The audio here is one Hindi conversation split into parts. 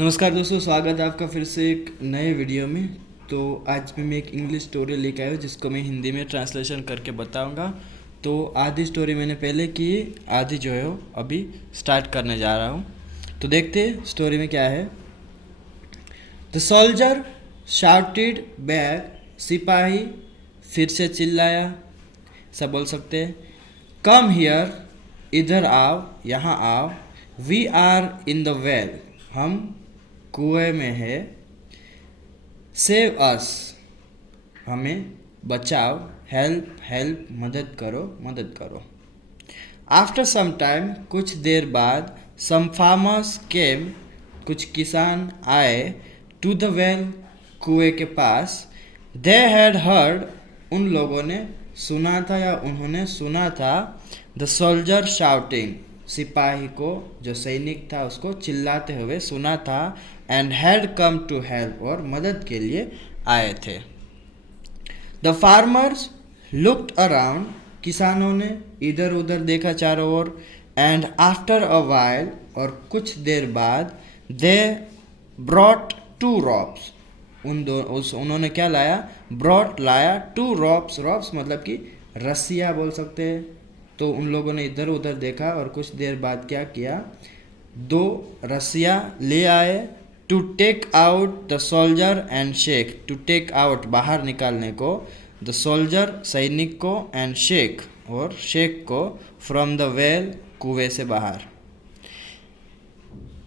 नमस्कार दोस्तों, स्वागत है आपका फिर से एक नए वीडियो में। तो आज मैं एक इंग्लिश स्टोरी लेकर आया हूँ जिसको मैं हिंदी में ट्रांसलेशन करके बताऊंगा। तो आधी स्टोरी मैंने पहले की, आधी जो है वो अभी स्टार्ट करने जा रहा हूँ। तो देखते हैं स्टोरी में क्या है। द सोल्जर शाउटेड बैक, सिपाही फिर से चिल्लाया, सब बोल सकते हैं। कम हियर, इधर आओ, यहाँ आओ। We are in the well, हम कुएं में है। सेव अस, हमें बचाओ। हेल्प हेल्प, मदद करो मदद करो। आफ्टर सम टाइम, कुछ देर बाद, सम फार्मर्स केम, कुछ किसान आए। टू द वेल, कुएं के पास। दे हैड हर्ड, उन लोगों ने सुना था या उन्होंने सुना था। द सोल्जर शाउटिंग, सिपाही को, जो सैनिक था उसको चिल्लाते हुए सुना था। And had come to help, और मदद के लिए आए थे। द फार्मर्स लुक्ड अराउंड, किसानों ने इधर उधर देखा चारों ओर। एंड आफ्टर अ वाइल, और कुछ देर बाद, दे ब्रॉट टू रॉप्स, उन्होंने क्या लाया? ब्रॉट, लाया। टू रॉप्स, रॉप्स मतलब कि रस्सियाँ बोल सकते हैं। तो उन लोगों ने इधर उधर देखा और कुछ देर बाद क्या किया? दो रस्सियाँ ले आए। To take out the soldier and Sheikh, to take out बाहर निकालने को, द सोल्जर सैनिक को, एंड शेख और शेख को, फ्रॉम द वेल कुएं से बाहर।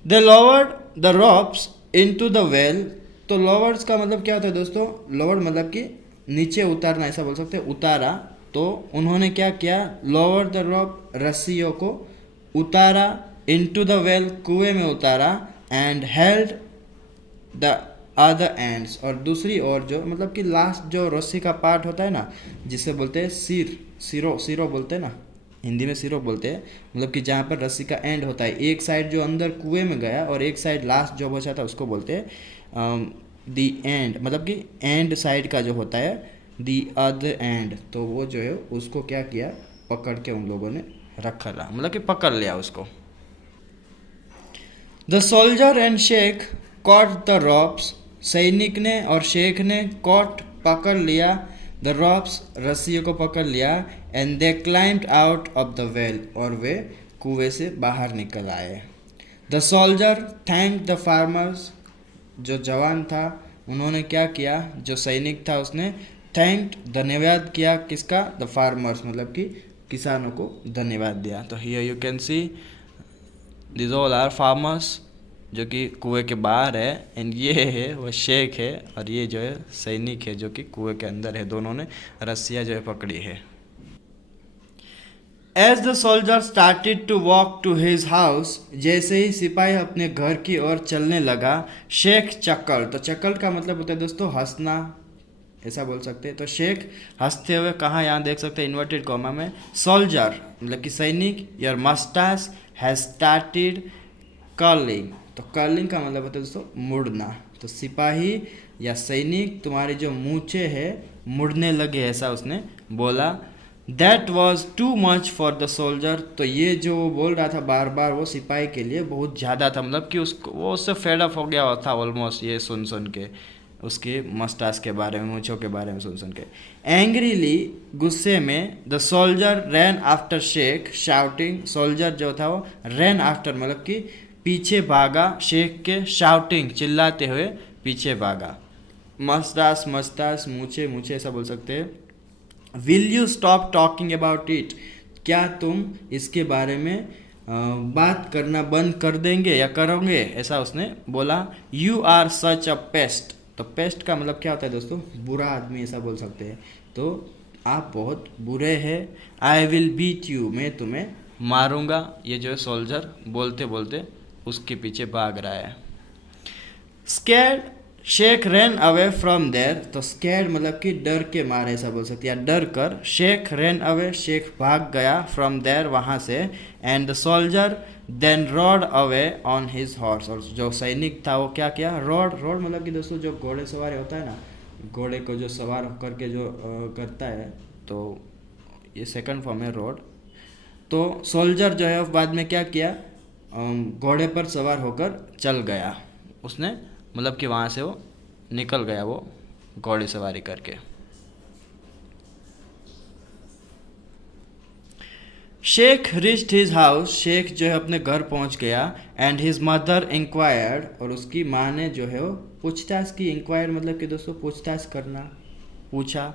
They lowered the ropes into the well, तो लोवर्स का मतलब क्या होता है दोस्तों? लोवर मतलब कि नीचे उतारना, ऐसा बोल सकते हैं, उतारा। तो उन्होंने क्या किया? लोअर द रॉप, रस्सियों को उतारा। इनटू द वेल, कुएं में उतारा। And held the other ends, और दूसरी ओर जो मतलब कि लास्ट जो रस्सी का पार्ट होता है ना, जिसे बोलते हैं सिर, सिरो, सिरो बोलते हैं ना, हिंदी में सिरो बोलते हैं। मतलब कि जहाँ पर रस्सी का एंड होता है, एक साइड जो अंदर कुएं में गया और एक साइड लास्ट जो बचा था उसको बोलते हैं दी एंड, मतलब कि एंड साइड का जो होता है, दी अदर एंड। तो वो जो है उसको क्या किया? पकड़ के उन लोगों ने रखा ला, मतलब कि पकड़ लिया उसको। The soldier and Sheikh caught the ropes, सैनिक ने और शेख ने कॉट, पकड़ लिया, द रॉप्स, रस्सियों को पकड़ लिया। And they climbed out of the well, और वे कुएं से बाहर निकल आए। The soldier thank the farmers, जो जवान था उन्होंने क्या किया? जो सैनिक था उसने थैंक्ड, धन्यवाद किया। किसका? द फार्मर्स, मतलब कि किसानों को धन्यवाद दिया। तो here you can see this all are farmers, जो कि कुएं के बाहर है। एंड ये है वो शेख है, और ये जो है सैनिक है जो कि कुएं के अंदर है। दोनों ने रस्सियाँ जो है पकड़ी है। As the soldier started to walk to his house, जैसे ही सिपाही अपने घर की ओर चलने लगा, शेख चक्कर, तो चक्कर का मतलब होता है दोस्तों हंसना, ऐसा बोल सकते हैं। तो शेख हंसते हुए, कहाँ, यहाँ देख सकते हैं इन्वर्टेड कॉमा में, सोल्जर मतलब कि सैनिक, योर मस्टास हैज स्टार्टेड कर्लिंग, तो कर्लिंग का मतलब होता है दोस्तों मुड़ना। तो सिपाही या सैनिक, तुम्हारी जो मूछें है मुड़ने लगे, ऐसा उसने बोला। That was too much for the soldier, तो ये जो वो बोल रहा था बार बार, वो सिपाही के लिए बहुत ज़्यादा था। मतलब कि उसको, वो उससे फेड अप हो गया था ऑलमोस्ट, ये सुन सुन के, उसके मस्टास के बारे में, मूछों के बारे में सुन सुन के। एंग्रीली, गुस्से में, the soldier ran after Sheikh shouting, soldier जो था वो रैन आफ्टर मतलब कि पीछे भागा, शेख के, शाउटिंग चिल्लाते हुए पीछे भागा। मस्टास, मस्टास, मूछे, मूछे ऐसा बोल सकते हैं। Will you stop talking about it, क्या तुम इसके बारे में बात करना बंद कर देंगे या करोगे, ऐसा उसने बोला। You are such a pest, तो पेस्ट का मतलब क्या होता है दोस्तों? बुरा आदमी, ऐसा बोल सकते हैं। तो आप बहुत बुरे हैं। आई विल बीट यू, मैं तुम्हें मारूंगा। ये जो है सोल्जर बोलते बोलते उसके पीछे भाग रहा है। Scared, Sheikh ran away from there, तो स्कैर्ड मतलब कि डर के मारे, ऐसा बोल सकते हैं, या डर कर। शेख रैन अवे, शेख भाग गया, फ्रॉम देयर, वहाँ से। And the soldier then rode away on his horse, और जो सैनिक था वो क्या किया? रोड, रोड मतलब कि दोस्तों जो घोड़े सवारी होता है ना, घोड़े को जो सवार करके जो करता है, तो ये सेकंड फॉर्म है रोड। तो सोल्जर जो है बाद में क्या किया? घोड़े पर सवार होकर चल गया। उसने मतलब कि वहाँ से वो निकल गया, वो घोड़ी सवारी करके। Sheikh reached his house, Sheikh जो है अपने घर पहुंच गया। एंड हिज मदर इंक्वायर्ड, और उसकी माँ ने जो है वो पूछताछ की। इंक्वायर मतलब कि दोस्तों पूछताछ करना, पूछा।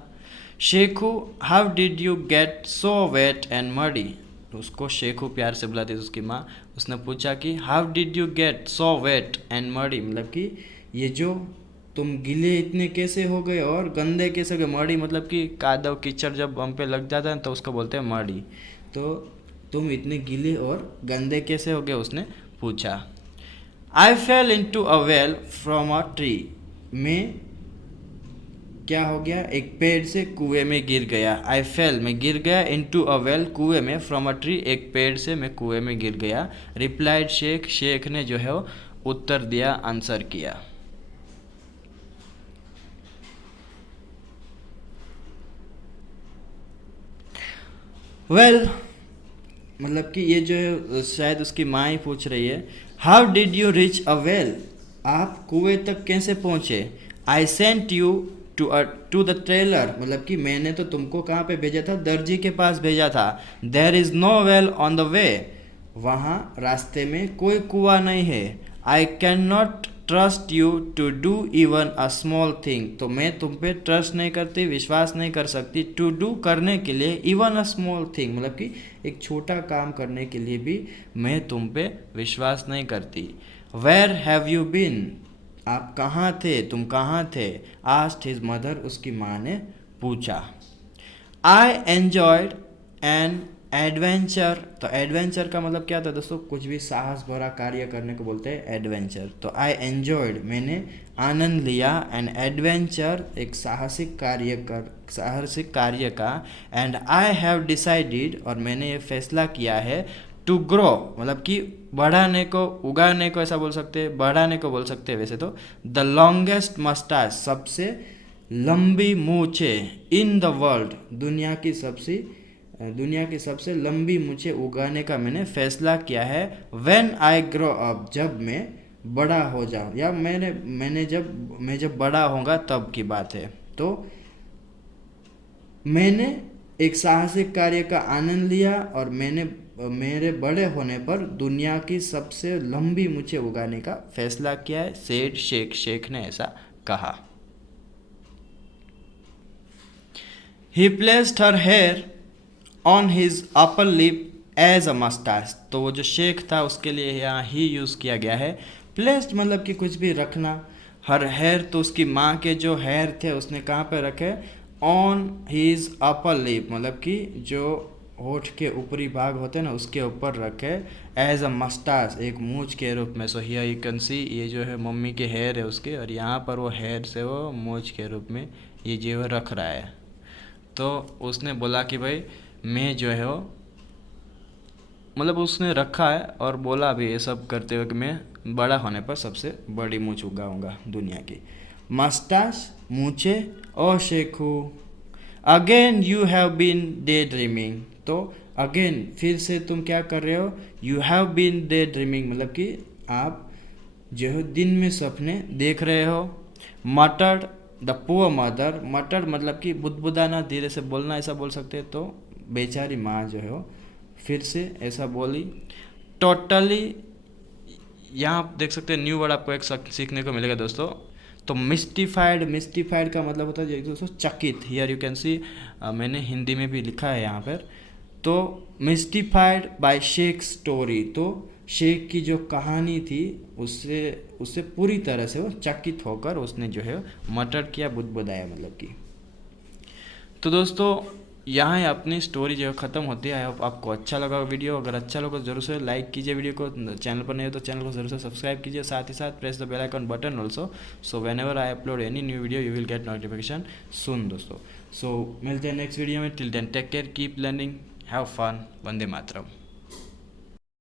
Shekhu how did you get so wet and muddy, उसको शेखू प्यार से बुलाती थी उसकी माँ। उसने पूछा कि how did you get so wet and muddy, मतलब कि ये जो तुम गीले इतने कैसे हो गए और गंदे कैसे हो गए। मड़ी मतलब कि कादव कीचड़ जब हम पे लग जाता है तो उसको बोलते हैं मड़ी। तो तुम इतने गीले और गंदे कैसे हो गए, उसने पूछा। I fell into a well from a tree, मैं क्या हो गया, एक पेड़ से कुएं में गिर गया। आई फेल, मैं गिर गया, इन टू अ वेल, कुएं में, फ्रॉम अ ट्री, एक पेड़ से मैं कुएं में गिर गया। रिप्लाइड शेख, शेख ने जो है वो उत्तर दिया, आंसर किया। वेल मतलब कि ये जो है शायद उसकी माँ ही पूछ रही है। How did you reach a well, आप कुएं तक कैसे पहुँचे। I sent you to the tailor, मतलब कि मैंने तो तुमको कहाँ पे भेजा था, दर्जी के पास भेजा था। There is no well on the way, वहाँ रास्ते में कोई कुआं नहीं है। I can not trust you to do even a small thing, तो मैं तुम पे ट्रस्ट नहीं करती, विश्वास नहीं कर सकती। टू डू करने के लिए, इवन अ स्मॉल थिंग मतलब कि एक छोटा काम करने के लिए भी मैं तुम पे विश्वास नहीं करती। वेयर हैव यू बीन, आप कहाँ थे, तुम कहाँ थे। आस्क्ड हिज मदर, उसकी माँ ने पूछा। आई एन्जॉयड एन एडवेंचर, तो एडवेंचर का मतलब क्या था दोस्तों, कुछ भी साहस भरा कार्य करने को बोलते हैं एडवेंचर। तो आई एन्जॉयड, मैंने आनंद लिया, एन एडवेंचर, एक साहसिक कार्य का। एंड आई हैव डिसाइडेड, और मैंने ये फैसला किया है, टू ग्रो मतलब कि बढ़ाने को, उगाने को ऐसा बोल सकते हैं, बढ़ाने को बोल सकते हैं वैसे तो। द लॉन्गेस्ट मस्टाच, सबसे लंबी मूछे, इन द वर्ल्ड, दुनिया की सबसे लंबी मूछे उगाने का मैंने फैसला किया है। व्हेन आई ग्रो अप, जब मैं बड़ा हो जाऊं, या मैं जब बड़ा होगा तब की बात है। तो मैंने एक साहसिक कार्य का आनंद लिया और मैंने मेरे बड़े होने पर दुनिया की सबसे लंबी मूछें उगाने का फैसला किया है। सेठ शेख, शेख ने ऐसा कहा। He placed her hair on his upper lip as a moustache, तो वो जो शेख था उसके लिए यहाँ ही यूज़ किया गया है। प्लेस्ड मतलब कि कुछ भी रखना। हर हेयर, तो उसकी माँ के जो हेयर थे उसने कहाँ पे रखे, ऑन हिज अपर लिप मतलब कि जो होठ के ऊपरी भाग होते हैं ना उसके ऊपर रखे। एज अ मस्टाच, एक मूछ के रूप में। सो हियर यू कैन सी, ये जो है मम्मी के हेयर है उसके, और यहाँ पर वो हेयर से वो मूछ के रूप में ये जो है रख रहा है। तो उसने बोला कि भाई मैं जो है वो, मतलब उसने रखा है और बोला भी ये सब करते हुए कि मैं बड़ा होने पर सबसे बड़ी मूछ उगाऊंगा दुनिया की। मस्टाच, मूछे, और Shekhu. Again you have been day dreaming, तो अगेन फिर से तुम क्या कर रहे हो, you have been day dreaming मतलब कि आप जो है दिन में सपने देख रहे हो। मटर्ड द पुअर मदर, मटर्ड मतलब कि बुदबुदाना, धीरे से बोलना ऐसा बोल सकते हैं। तो बेचारी माँ जो है वो फिर से ऐसा बोली। टोटली, यहाँ आप देख सकते हैं न्यू वर्ड आपको एक सीखने को मिलेगा दोस्तों। तो मिस्टिफाइड का मतलब होता है दोस्तों चकित। हियर यू कैन सी, मैंने हिंदी में भी लिखा है यहाँ पर। तो मिस्टिफाइड बाय शेख स्टोरी, तो शेख की जो कहानी थी उससे पूरी तरह से वो चकित होकर उसने जो है मटर किया, बुदबुदाया मतलब कि। तो दोस्तों यहाँ अपनी स्टोरी जो है ख़त्म होती है। आई होप आपको अच्छा लगा वीडियो। अगर अच्छा लगा तो जरूर से लाइक कीजिए वीडियो को, चैनल पर नहीं हो तो चैनल को जरूर से सब्सक्राइब कीजिए, साथ ही साथ press the bell icon button also, so whenever I upload any new video you will get notification soon दोस्तों। सो मिलते हैं नेक्स्ट वीडियो में। Till then take care, keep learning, have fun, Vande Mataram.